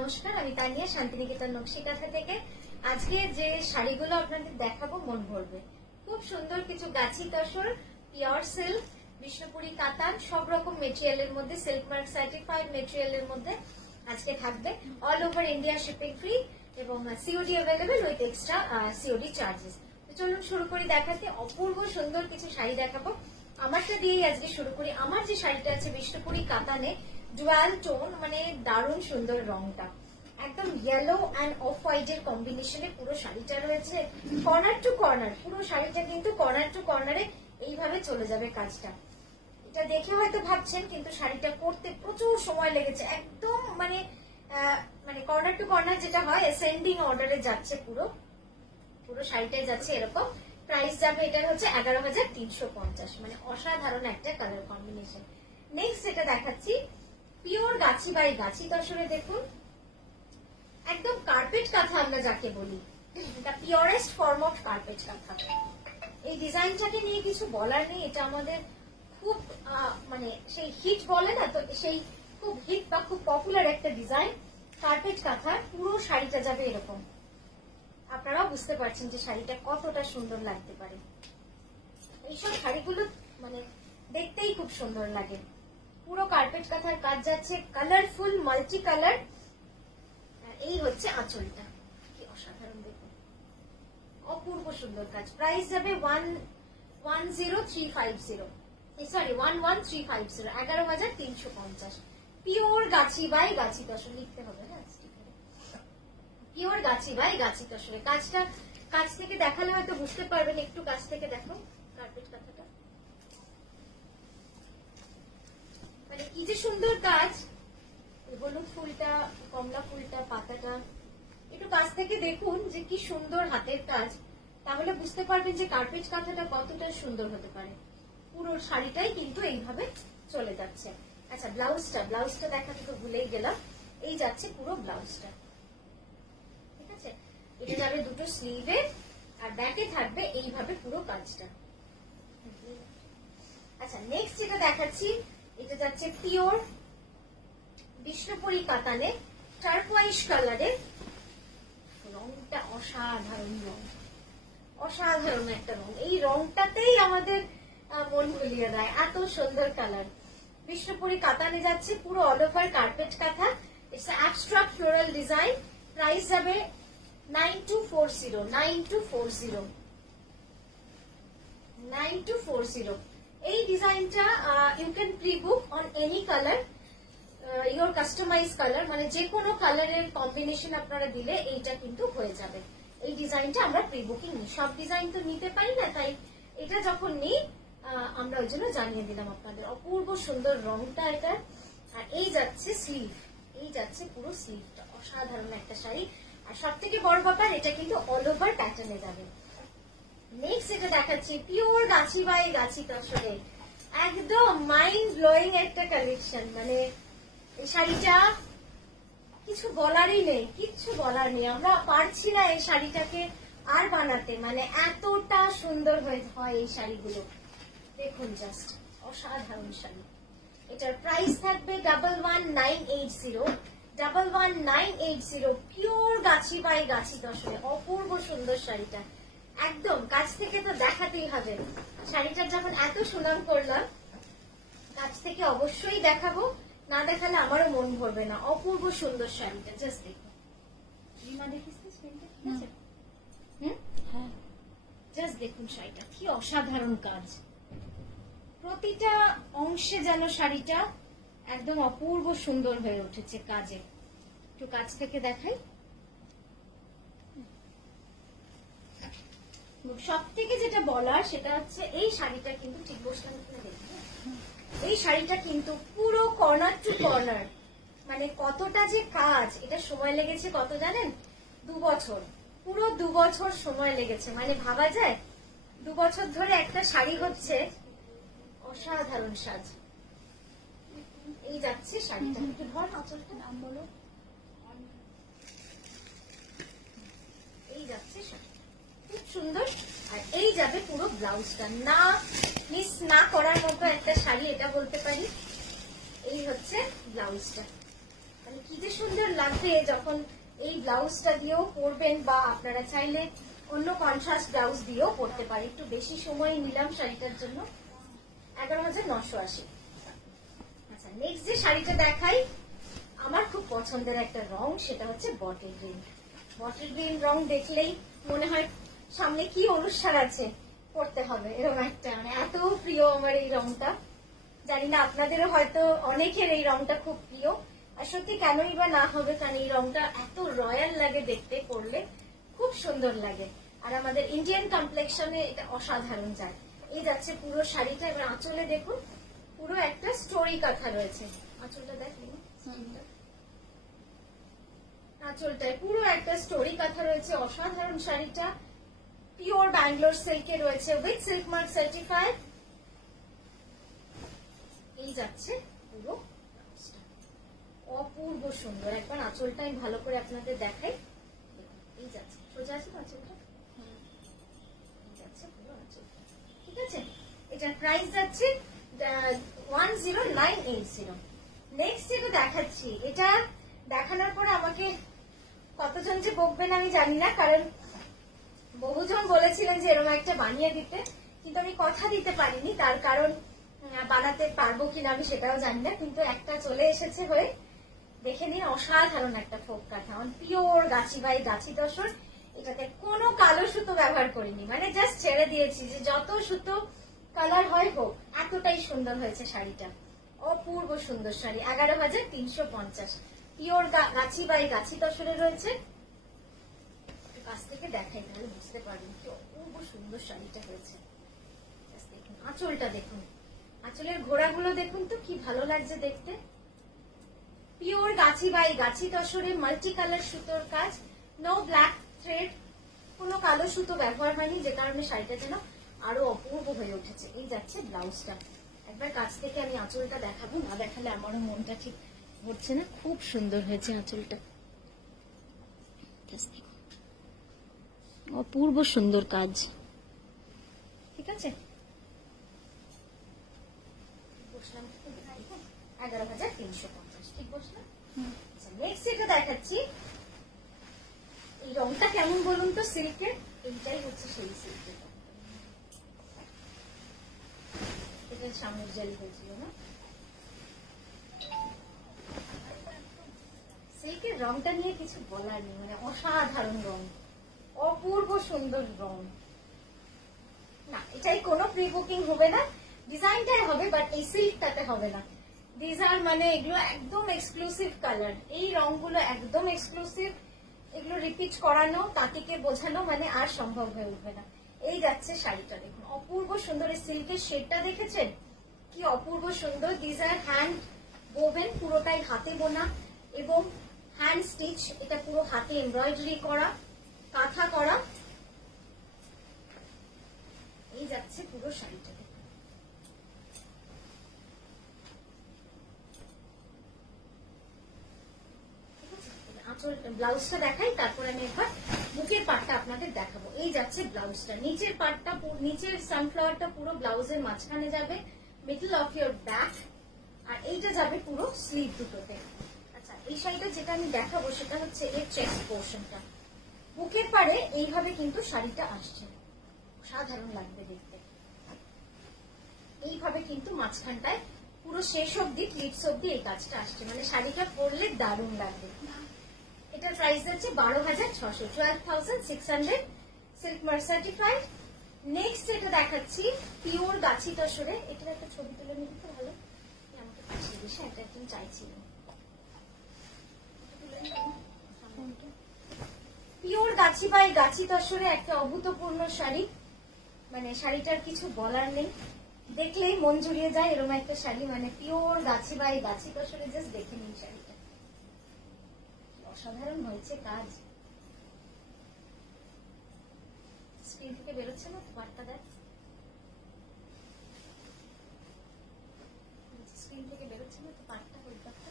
নমস্কার, আমি তানিয়া শান্তিনিকেতন নকশি কাঁথা থেকে। আজকে যে শাড়িগুলো আপনাদের দেখাবো মন ভরবে। খুব সুন্দর কিছু গাছি তসর, পিওর সিল্ক, বিষ্ণুপুরি কাতান, সব রকম মেটেরিয়ালের মধ্যে, সিল্ক মার্ক সার্টিফাইড মেটেরিয়ালের মধ্যে আজকে থাকবে। All over India shipping free এবং COD available with extra COD charges. চলুন শুরু করি দেখাতে। অপূর্ব সুন্দর কিছু শাড়ি দেখাবো। আমারটা দিয়েই আজকে শুরু করি। আমার যে শাড়িটা আছে বিষ্ণুপুরি কাতানে, ডুয়াল টোন, মানে দারুণ সুন্দর রংটা, একদম ইয়েলো অ্যান্ড অফ হোয়াইট এর কম্বিনেশনে পুরো শাড়িটা রয়েছে। কর্নার টু কর্নার পুরো শাড়িটা কিন্তু কর্নার টু কর্নারে এইভাবে চলে যাবে কাজটা। এটা দেখে হয়তো ভাবছেন, কিন্তু শাড়িটা করতে প্রচুর সময় লেগেছে। একদম মানে কর্নার টু কর্নার যেটা হয় অ্যাসেন্ডিং অর্ডারে যাচ্ছে, পুরো শাড়িটাই যাচ্ছে এরকম। প্রাইস যাবে এটার হচ্ছে 11,350, মানে অসাধারণ একটা কালার কম্বিনেশন। নেক্সট যেটা দেখাচ্ছি পিওর গাছি বাই গাছি তসরে, দেখুন একদম কার্পেট কাঁথা আমরা যাকে বলি, এটা পিওরেস্ট ফর্ম অফ কার্পেট কাঁথা। এই ডিজাইনটাকে নিয়ে কিছু বলার নেই, এটা আমাদের খুব মানে সেই হিট বলে না, তো সেই খুব হিট বা খুব পপুলার একটা ডিজাইন কার্পেট কাঁথা। পুরো শাড়িটা যাবে এরকম। আপনারাও বুঝতে পারছেন যে শাড়িটা কতটা সুন্দর লাগতে পারে। এইসব শাড়িগুলো মানে দেখতেই খুব সুন্দর লাগে। পুরো কার্পেট কাঁথার কাজ যাচ্ছে, কালারফুল মাল্টি কালার। এই হচ্ছে আঁচলটা, কি অসাধারণ, দেখুন অপূর্ব সুন্দর কাজ। প্রাইস যাবে 11,350, সরি 11,350, 11,350। পিওর গাছি বাই গাছি তসর লিখতে হবে না, পিওর গাছি বাই গাছি তসরে। কাজটা কাছ থেকে দেখালে হয়তো বুঝতে পারবেন, একটু কাছ থেকে দেখো কার্পেট কাঁথাটা, মানে কি যে সুন্দর কাজ। হলুদ ফুলটা, কমলা ফুলটা, পাতাটা একটু কাছ থেকে দেখুন যে কি সুন্দর হাতের কাজ, তাহলে বুঝতে পারবেন যে কার্পেট কাঁথাটা কতটা সুন্দর হতে পারে। পুরো শাড়িটাই কিন্তু এইভাবে চলে যাচ্ছে। আচ্ছা, ব্লাউজটা দেখাতে তো ভুলেই গেলাম। এই যাচ্ছে পুরো ব্লাউজটা, ঠিক আছে। এটা যাবে দুটো স্লিভে, আর ব্যাকে থাকবে এইভাবে পুরো কাজটা। আচ্ছা, নেক্সট যেটা দেখাচ্ছি, এটা যাচ্ছে পিওর বিষ্ণুপুরি কাতানে, টার্কোয়াইশ কালারে। রংটা অসাধারণ রং, অসাধারণ একটা রং। এই রংটাতেই আমাদের মন ভুলিয়ে দেয়, এত সুন্দর কালার। বিষ্ণুপুরি কাতানে যাচ্ছে, পুরো all over carpet kantha. It's abstract floral design. Price যাবে 9240। এই ডিজাইনটা you can prebook on any colour, your customise colour, মানে যে কোনো কালারের কম্বিনেশন আপনারা দিলে এইটা কিন্তু হয়ে যাবে। এই ডিজাইনটা আমরা প্রি বুকিং নিই, সব ডিজাইন তো নিতে পারি না, তাই এটা যখন নিই আমরা ওই জন্য জানিয়ে দিলাম আপনাদের। অপূর্ব সুন্দর রংটা এটা। আর এই যাচ্ছে স্লিভ, এই যাচ্ছে পুরো স্লিভটা। অসাধারণ একটা শাড়ি। আর সব থেকে বড় ব্যাপার, এটা কিন্তু অল ওভার প্যাটার্নে যাবে। নেক্সট যেটা দেখাচ্ছি পিওর গাছি বাই গাছি তসরে, একদম মাইন্ড ব্লোয়িং একটা কালেকশন। মানে এই শাড়িটা কিছু বলারই নেই, কিচ্ছু বলার নেই। আমরা পারছি না এই শাড়িটাকে আর বানাতে, মানে এতটা সুন্দর হয় এই শাড়িগুলো। দেখুন জাস্ট অসাধারণ শাড়ি। এটার প্রাইস থাকবে 11,980, পিওর গাছি বাই গাছি তসরে। অপূর্ব সুন্দর শাড়িটা, একদম কাছ থেকে তো দেখাতেই হবে। শাড়িটার যখন এত সুনাম করলাম, কাছ থেকে অবশ্যই দেখাবো, না দেখালে আমারও মন ভরবে না। অপূর্ব সুন্দর শাড়িটা, জাস্ট দেখুন। রিমা দেখিস তো শাড়িটা, ঠিক আছে? হ্যাঁ, জাস্ট দেখুন শাড়িটা কি অসাধারণ কাজ। প্রতিটা অংশে যেন শাড়িটা একদম অপূর্ব সুন্দর হয়ে উঠেছে কাজে। একটু কাছ থেকে দেখাই। সব থেকে যেটা বলার সেটা হচ্ছে এই শাড়িটা কিন্তু, ঠিক বসলাম কিনা দেখি, এই শাড়িটা কিন্তু পুরো কর্নার টু কর্নার, মানে কতটা যে কাজ। এটা সময় লেগেছে কত জানেন? 2 বছর, পুরো 2 বছর সময় লেগেছে। মানে ভাবা যায় 2 বছর ধরে একটা শাড়ি হচ্ছে। অসাধারণ সাজ। এই যাচ্ছে শাড়িটা, একটু ধর আঁচলটা, নাম বলো। এই যাচ্ছে শাড়িটা, খুব সুন্দর। আর এই যাবে পুরো ব্লাউজটা, না মিস না করার মতো একটা শাড়ি এটা বলতে পারি। এই হচ্ছে ব্লাউজটা, মানে কি যে সুন্দর লাগবে। রাত্রে যখন এই ব্লাউজটা দিয়েও পরবেন, বা আপনারা চাইলে অন্য কন্ট্রাস্ট ব্লাউজ দিয়েও পরতে পারি। একটু বেশি সময় নিলাম শাড়িটার জন্য। 11,980। আচ্ছা, নেক্সট যে শাড়িটা দেখাই, আমার খুব পছন্দের একটা রং, সেটা হচ্ছে বটল গ্রিন। বটল গ্রিন রং দেখলেই মনে হয় সামনে কি অনুষ্ঠান আছে, পরতে হবে এরকম একটা, মানে এত প্রিয় আমার এই রংটা। জানি না আপনাদেরও হয়তো অনেকের এই রংটা খুব প্রিয়। আর সত্যি কেনই বা না হবে, কারণ এই রংটা এত রয়্যাল লাগে দেখতে, পরলে খুব সুন্দর লাগে। আর আমাদের ইন্ডিয়ান কমপ্লেকশনে এটা অসাধারণ যায়। এই যাচ্ছে পুরো শাড়িটা। এবার আঁচলে দেখুন, পুরো একটা স্টোরি কাঁথা রয়েছে। আঁচলটা দেখুন, আঁচলটায় পুরো একটা স্টোরি কাঁথা রয়েছে। অসাধারণ শাড়িটা পিওর ব্যাঙ্গালোর সিল্কে রয়েছে, উইথ সিল্ক মার্ক সার্টিফাইড। এই যাচ্ছে পুরো, অপূর্ব সুন্দর। একবার আঁচলটা আমি ভালো করে আপনাদের দেখাই। এই যাচ্ছে, সোজা আছে আঁচলটা, এই যাচ্ছে পুরো আঁচলটা। ঠিক আছে, এটার প্রাইস যাচ্ছে 10,980। নেক্সট যেটা দেখাচ্ছি, এটা দেখানোর পরে আমাকে কতজন যে বকবেন আমি জানি না, কারণ বহুজন বলেছিলেন যে এরকম একটা বানিয়ে দিতে, কিন্তু আমি কথা দিতে পারিনি। তার কারণ বানাতে পারবো কিনা আমি সেটাও জানি না, কিন্তু একটা চলে এসেছে হয়ে। দেখে নিন, অসাধারণ একটা ফোক কাঁথা, পিওর গাছি বাই গাছি তসর। এটাতে কোনো কালো সুতো ব্যবহার করিনি, মানে জাস্ট ছেড়ে দিয়েছি যে যত সুতো কালার হয় হোক। এতটাই সুন্দর হয়েছে শাড়িটা, অপূর্ব সুন্দর শাড়ি। 11,350। পিওর গাছি বাই গাছি তসরে রয়েছে। কাছ থেকে দেখাই তাহলে বুঝতে পারবেন কি অপূর্ব সুন্দর শাড়িটা হয়েছে। দেখুন আঁচলটা, দেখুন আঁচলের ঘোড়াগুলো দেখুন তো কি ভালো লাগছে দেখতে। Pure Gachhi by Gachhi তসরে multi colour সুতোর কাজ, নো ব্ল্যাক থ্রেড, কোনো কালো সুতো ব্যবহার হয়নি, যে কারণে শাড়িটা যেন আরো অপূর্ব হয়ে উঠেছে। এই যাচ্ছে ব্লাউজটা। একবার কাছ থেকে আমি আঁচলটা দেখাবো, না দেখালে আমারও মনটা ঠিক হচ্ছে না। খুব সুন্দর হয়েছে আঁচলটা, অপূর্ব সুন্দর কাজ। ঠিক আছে, 11,350। ঠিক বসলাম। নেক্সট যেটা দেখাচ্ছি, এই রংটা কেমন বলুন তো সিল্কের। এইটাই হচ্ছে সেই সিল্কের, এটা সামনের জারি হয়েছিল না। সিল্কের রংটা নিয়ে কিছু বলার নেই, মানে অসাধারণ রং, অপূর্ব সুন্দর রং। না, এটাই কোনো প্রি বুকিং হবে না, ডিজাইনটাই হবে, বাট এই সিল্কটাতে হবে না। দিস আর মানে এগুলো একদম এক্সক্লুসিভ কালার, এই রংগুলো একদম এক্সক্লুসিভ। এগুলো রিপিট করানো, তাঁতিকে বোঝানো মানে আর সম্ভব হয়ে উঠবে না। এই যাচ্ছে শাড়িটা, দেখুন অপূর্ব সুন্দর। এই সিল্কের শেডটা দেখেছেন কি অপূর্ব সুন্দর। দিস আর হ্যান্ড বোভেন, পুরোটাই হাতে বোনা এবং হ্যান্ড স্টিচ। এটা পুরো হাতে এমব্রয়ডারি করা, কাঁথা করা। এই যাচ্ছে পুরো শাড়িটা। ব্লাউজটা দেখাই, তারপর আমি একবার বুকের পাটটা আপনাদের দেখাবো। এই যাচ্ছে ব্লাউজটা, নিচের পাটটা, নিচের সানফ্লাওয়ারটা পুরো ব্লাউজের মাঝখানে যাবে, মিডল অফ ইয়োর ব্যাক, আর এইটা যাবে পুরো স্লিভ দুটোতে। আচ্ছা, এই শাড়িটা যেটা আমি দেখাবো সেটা হচ্ছে এর চেস্ট পোর্শনটা। বুকের পাড়ে এইভাবে কিন্তু শাড়িটা আসছে, সাধারণ লাগবে দেখতে। এইভাবে কিন্তু মাঝখানটায় পুরো শেষ অব্দি, ক্লিটস অব্দি এই কাজটা আসছে, মানে শাড়িটা পরলে দারুণ লাগবে। এটার প্রাইস যাচ্ছে 12,600, 12,600, সিল্ক মার্ক সার্টিফাইড। নেক্সট যেটা দেখাচ্ছি পিওর গাছি তসরে। এটার একটা ছবি তুলে নিতে তো ভালো, আমাকে পাঠিয়ে দিস, এটা একদম চাইছিলাম। পিওর গাছি বাই গাছি তসরে একটা অভূতপূর্ণ শাড়ি, মানে শাড়িটার কিছু বলার নেই, দেখলেই মন জুড়িয়ে যায় এরকম একটা শাড়ি, মানে pure Gachhi by Gachhi তসরে। Just দেখে নিন শাড়িটা, অসাধারণ হয়েছে কাজ। স্ক্রিন থেকে বেরোচ্ছে না তো পাটটা, দেখ স্ক্রিন থেকে বেরোচ্ছে না তো পাটটা, কলকাতা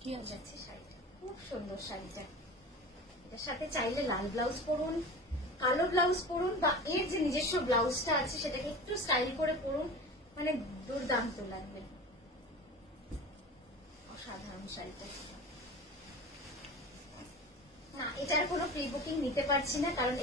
কি যাচ্ছে শাড়িটা, খুব সুন্দর শাড়িটা। এটার সাথে চাইলে লাল ব্লাউজ পরুন, কালো ব্লাউজ পরুন, বা এর যে নিজস্ব ব্লাউজটা আছে সেটাকে একটু স্টাইল করে পরুন, মানে দুর্দান্ত লাগবে। অসাধারণ শাড়িটা। এটার কোনো প্রি বুকিং নিতে পারছি না, কারণ